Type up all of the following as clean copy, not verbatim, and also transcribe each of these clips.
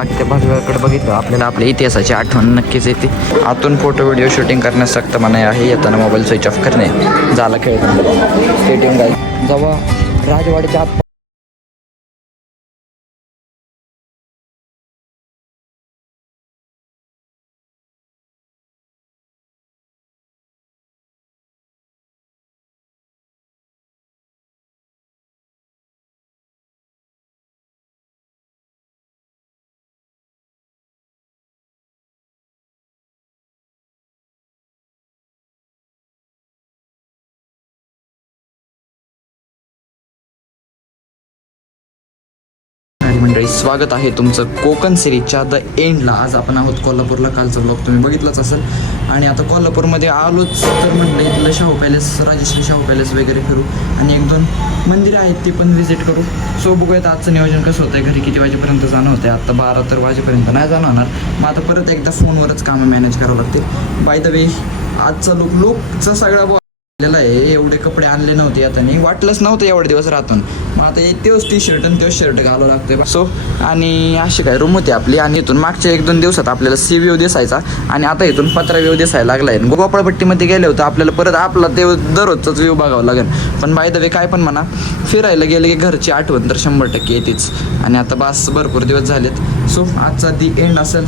बाकीच्या बाजूकडे बघितलं आपल्याला आपल्या इतिहासाची आठवण नक्कीच येते. आतून फोटो व्हिडिओ शूटिंग करण्यास सक्त मनाई आहे. येताना मोबाईल स्विच ऑफ करणे. झाला खेळ. स्टेडियम गाईज जेव्हा राजवाड्याच्या आत मंडळी स्वागत आहे तुमचं कोकण सिरीजच्या द एंडला. आज आपण आहोत कोल्हापूरला. कालचा ब्लॉग तुम्ही बघितलंच असेल. आणि आता कोल्हापूरमध्ये आलोच तर म्हणलं इथलं शाहू पॅलेस, राजश्री शाहू पॅलेस वगैरे फिरू आणि एक दोन मंदिरं आहेत ती पण व्हिजिट करू. सो बघूयात आजचं नियोजन कसं होतं. घरी किती वाजेपर्यंत जाणं होतं. आता 12 तर वाजेपर्यंत नाही जाणं होणार. मग आता परत एकदा फोनवरच कामं मॅनेज करावं लागते. बाय द वे आजचा लुकचा सगळा आहे. एवढे कपडे आणले नव्हते आता नाही, वाटलंच नव्हतं एवढे दिवस राहतून. मग आता तेच टी शर्ट आणि तेच शर्ट घालावं लागतंय. सो आणि अशी काय रूम होती आपली. आणि इथून मागच्या 1-2 दिवसात आपल्याला सी व्ह्यू दिसायचा आणि आता इथून 15 व्ह्यू दिसायला लागलाय. गोपाळपट्टीमध्ये गेले होतं आपल्याला परत आपला ते दररोजचाच व्ह्यू बघावं लागेल. पण बाय द वे काय पण म्हणा, फिरायला गेले की घरची आठवण तर 100% येतेच. आणि आता बस भरपूर दिवस झालेत. सो आजचा दी एंड असेल,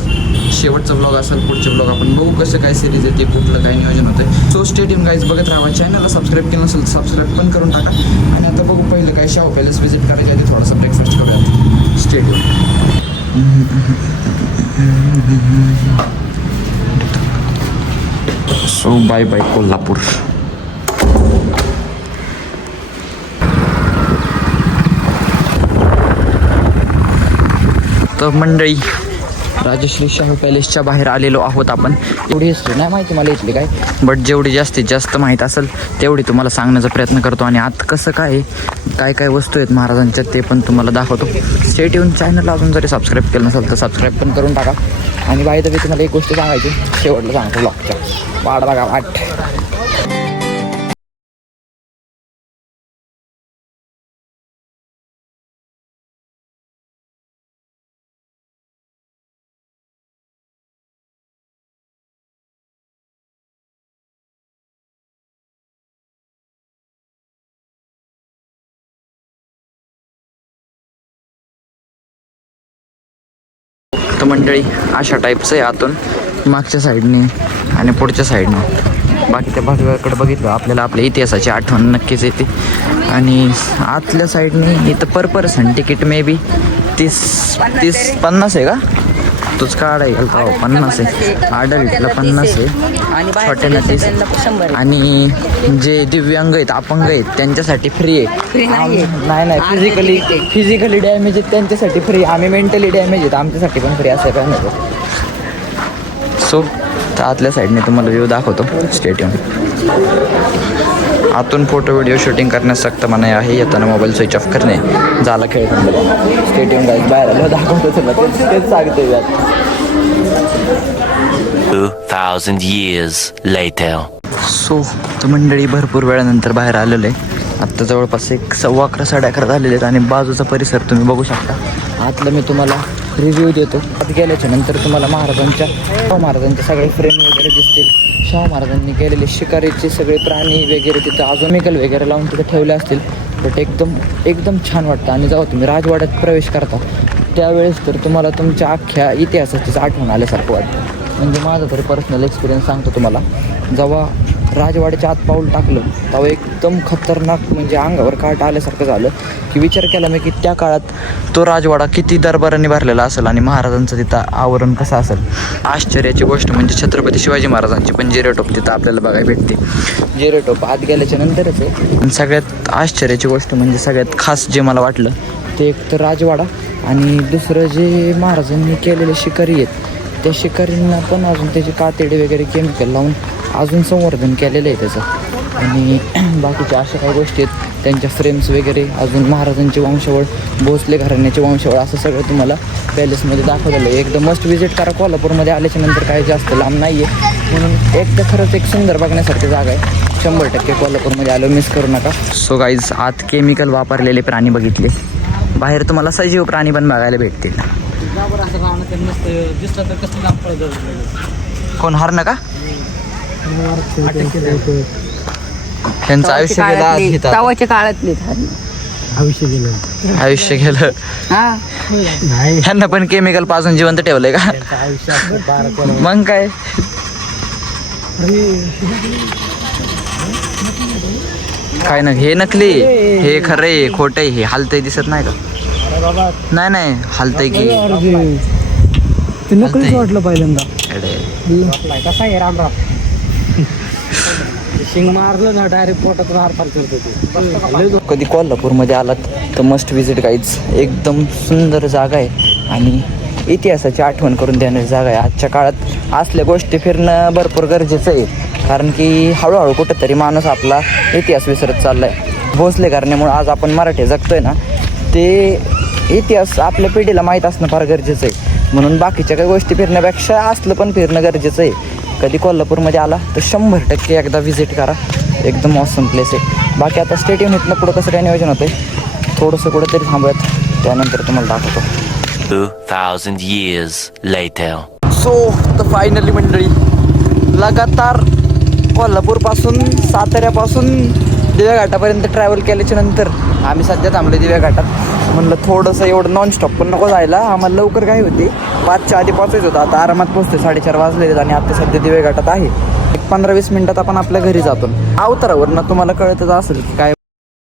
शेवटचा ब्लॉग असेल. पुढचे ब्लॉग आपण बघू कसं काय सिरीज येते, कुठलं काय नियोजन होतं. सो स्टे ट्यून गाईज, बघत राहा. चॅनलला सबस्क्राईब केलं नसेल तर सबस्क्राईब पण करून टाका. आणि आता बघू पहिलं काय शाहू पॅलेस व्हिजिट करायच्या आधी थोडासा ब्रेकफास्ट करूयात. Stay tuned. So bye bye Kolhapur. तर मंडळी राजश्री शाहू पॅलेसच्या बाहेर आलेलो आहोत आपण. एवढी हिस्ट्री नाही माहिती मला इथली काय, बट जेवढी जास्तीत जास्त माहीत असेल तेवढी तुम्हाला सांगण्याचा प्रयत्न करतो. आणि आत कसं काय काय वस्तू आहेत महाराजांच्या ते पण तुम्हाला दाखवतो. स्टेट येऊन चॅनलला अजून जरी सबस्क्राईब केलं नसेल तर सबस्क्राईब पण करून टाका. आणि बाय द वे तुम्हाला एक गोष्ट सांगायची, शेवटला सांगतो ब्लॉगच्या. वाट बघा वाट. तर मंडळी अशा टाईपचं आहे आतून, मागच्या साईडने आणि पुढच्या साईडने. बाकीच्या बाजूकडे बघितलं आपल्याला आपल्या इतिहासाची आठवण नक्कीच येते. आणि आतल्या साईडने इथं पर पर्सन तिकीट मे बी 30-50 आहे का? तोच कार्ड आहे का? 50 आहे. अडल्टला 50 आहे, छोट्यांना 30. आणि जे दिव्यांग आहेत, अपंग आहेत त्यांच्यासाठी फ्री आहे. नाही फिजिकली डॅमेज आहेत त्यांच्यासाठी फ्री. आम्ही मेंटली डॅमेज आहेत आमच्यासाठी पण फ्री असं काय नाही. सो तर आतल्या साईडने तुम्हाला व्ह्यू दाखवतो. स्टेडियम आतून फोटो व्हिडिओ शूटिंग करण्यास सक्त मनाई आहे. येताना मोबाईल स्विच ऑफ करणे. झाला खेळ. स्टेडियम गाईज बाहेर आलो दाखवतो तुला, तेच सांगतो यात. 2000 years later. सो तर मंडळी भरपूर वेळानंतर बाहेर आलेलं आहे. आत्ता जवळपास 11:15 11:30 झालेले आहेत. आणि बाजूचा परिसर तुम्ही बघू शकता. आतलं मी तुम्हाला रिव्ह्यू देतो. आत गेल्याच्या नंतर तुम्हाला शाहू महाराजांचे सगळे फ्रेम वगैरे दिसतील. शाहू महाराजांनी केलेले शिकारीचे सगळे प्राणी वगैरे तिथं अजून मेकल वगैरे लावून तिथं ठेवले असतील. बट एकदम छान वाटतं. आणि जेव्हा तुम्ही राजवाड्यात प्रवेश करता त्यावेळेस तर तुम्हाला तुमच्या अख्ख्या इतिहासाचीच आठवण आल्यासारखं वाटतं. म्हणजे माझा तरी पर्सनल एक्सपिरियन्स सांगतो तुम्हाला. जेव्हा राजवाड्याच्या आत पाऊल टाकलं तेव्हा एकदम खतरनाक म्हणजे अंगावर काट आल्यासारखं झालं. की विचार केला मी की त्या काळात तो राजवाडा किती दरबारांनी भरलेला असेल आणि महाराजांचं तिथं आवरण कसं असेल. आश्चर्याची गोष्ट म्हणजे छत्रपती शिवाजी महाराजांची पण जिरेटोप तिथं आपल्याला बघायला भेटते. जिरेटोप आत गेल्याच्या नंतरच आहे. आणि सगळ्यात आश्चर्याची गोष्ट म्हणजे सगळ्यात खास जे मला वाटलं ते एक तर राजवाडा आणि दुसरं जे महाराजांनी केलेले शिकारी आहेत त्या शिकारींना पण अजून त्याचे कातडे वगैरे केमिकल लावून अजून संवर्धन केलेलं आहे त्याचं. आणि बाकीच्या अशा काही गोष्टी आहेत त्यांच्या फ्रेम्स वगैरे अजून महाराजांची वंशावळ, भोसले घराण्याची वंशावळ असं सगळं तुम्हाला पॅलेसमध्ये दाखवलेलं आहे. एकदम मस्ट व्हिजिट करा. कोल्हापूरमध्ये आल्याच्या नंतर काही जास्त लांब नाही आहे म्हणून एकदा खरंच एक सुंदर बघण्यासारखी जागा आहे. 100% कोल्हापूरमध्ये आलो, मिस करू नका. सो गाईज आत केमिकल वापरलेले प्राणी बघितले. बाहेर तुम्हाला सजीव प्राणी पण बघायला भेटतील. कोण हरणं का? त्यांचं आयुष्य गेलं आज इथं. तवाच्या काळातले आयुष्य गेलं. हा ह्यांना पण केमिकल पाजून जिवंत ठेवलंय का? मग काय. काय ना, हे नकली, हे खरंय खोटंय, हे हालतंय दिसत नाही का? नाही हालतंय की नकलीच वाटलं पहिल्यांदा. कसा आहे रामराव? शिंग मारलं ना डायरेक्ट पोटातून हारपार करतो. कधी कोल्हापूरमध्ये आलात तर मस्ट विजिट गाईज. एकदम सुंदर जागा आहे आणि इतिहासाची आठवण करून देणारी जागा आहे. आजच्या काळात असल्या गोष्टी फिरणं भरपूर गरजेचं आहे, कारण की हळूहळू कुठंतरी माणूस आपला इतिहास विसरत चालला आहे. भोसले करण्यामुळे आज आपण मराठी जगतोय ना, ते इतिहास आपल्या पिढीला माहीत असणं फार गरजेचं आहे. म्हणून बाकीच्या काही गोष्टी फिरण्यापेक्षा असलं पण फिरणं गरजेचं आहे. कधी कोल्हापूरमध्ये आला तर 100% एकदा व्हिजिट करा. एकदम ऑसम प्लेस आहे. बाकी आता स्टेडियम इथनं पुढं कसं काय नियोजन होतं आहे, थोडंसं कुठंतरी थांबूयात, त्यानंतर तुम्हाला दाखवतो. 2,000 years later. सो तर फायनली मंडळी, लगातार कोल्हापूरपासून साताऱ्यापासून दिव्या घाटापर्यंत ट्रॅव्हल केल्याच्या नंतर आम्ही सध्या थांबलो दिव्या घाटात. म्हणलं थोडंसं एवढं नॉनस्टॉप पण नको जायला, आम्हाला लवकर काय होती 5च्या आधी पोचायचं होतं. आता आरामात पोचते, 4:30 वाजलेले आणि आता सध्या दिव्या घाटात आहे. एक 15-20 मिनिटात आपण आपल्या घरी जातो. अवतारावरनं तुम्हाला कळतच असेल की काय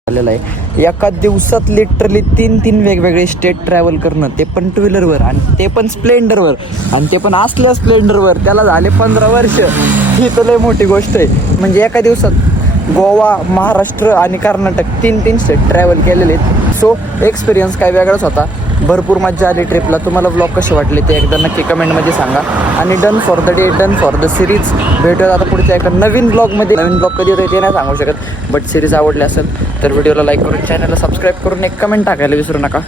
झालेलं आहे. एका दिवसात लिटरली 3 वेगवेगळे स्टेट ट्रॅव्हल करणं, ते पण 2 व्हीलरवर, आणि ते पण स्प्लेंडरवर, आणि ते पण असल्या स्प्लेंडरवर. त्याला झाले 15 वर्ष. ही तर लय मोठी गोष्ट आहे. म्हणजे एका दिवसात गोवा, महाराष्ट्र आणि कर्नाटक 3 स्टेट ट्रॅव्हल केलेले आहेत. सो एक्सपिरियन्स काय वेगळाच होता. भरपूर मजा आली ट्रिपला. तुम्हाला ब्लॉग कसे वाटले ते एकदा नक्की कमेंटमध्ये सांगा. आणि done for the day, done for the series. भेटूयात आता पुढच्या एका नवीन ब्लॉगमध्ये. नवीन ब्लॉग कधी होते ते नाही सांगू शकत, बट सिरीज आवडली असेल तर व्हिडिओला लाईक करून, चॅनलला सबस्क्राईब करून एक कमेंट टाकायला विसरू नका.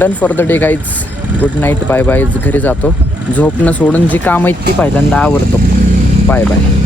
Done for the day guys. Good night, bye bye. घरी जातो. झोपणं सोडून जी कामं आहेत ती पहिल्यांदा आवडतो. Bye bye.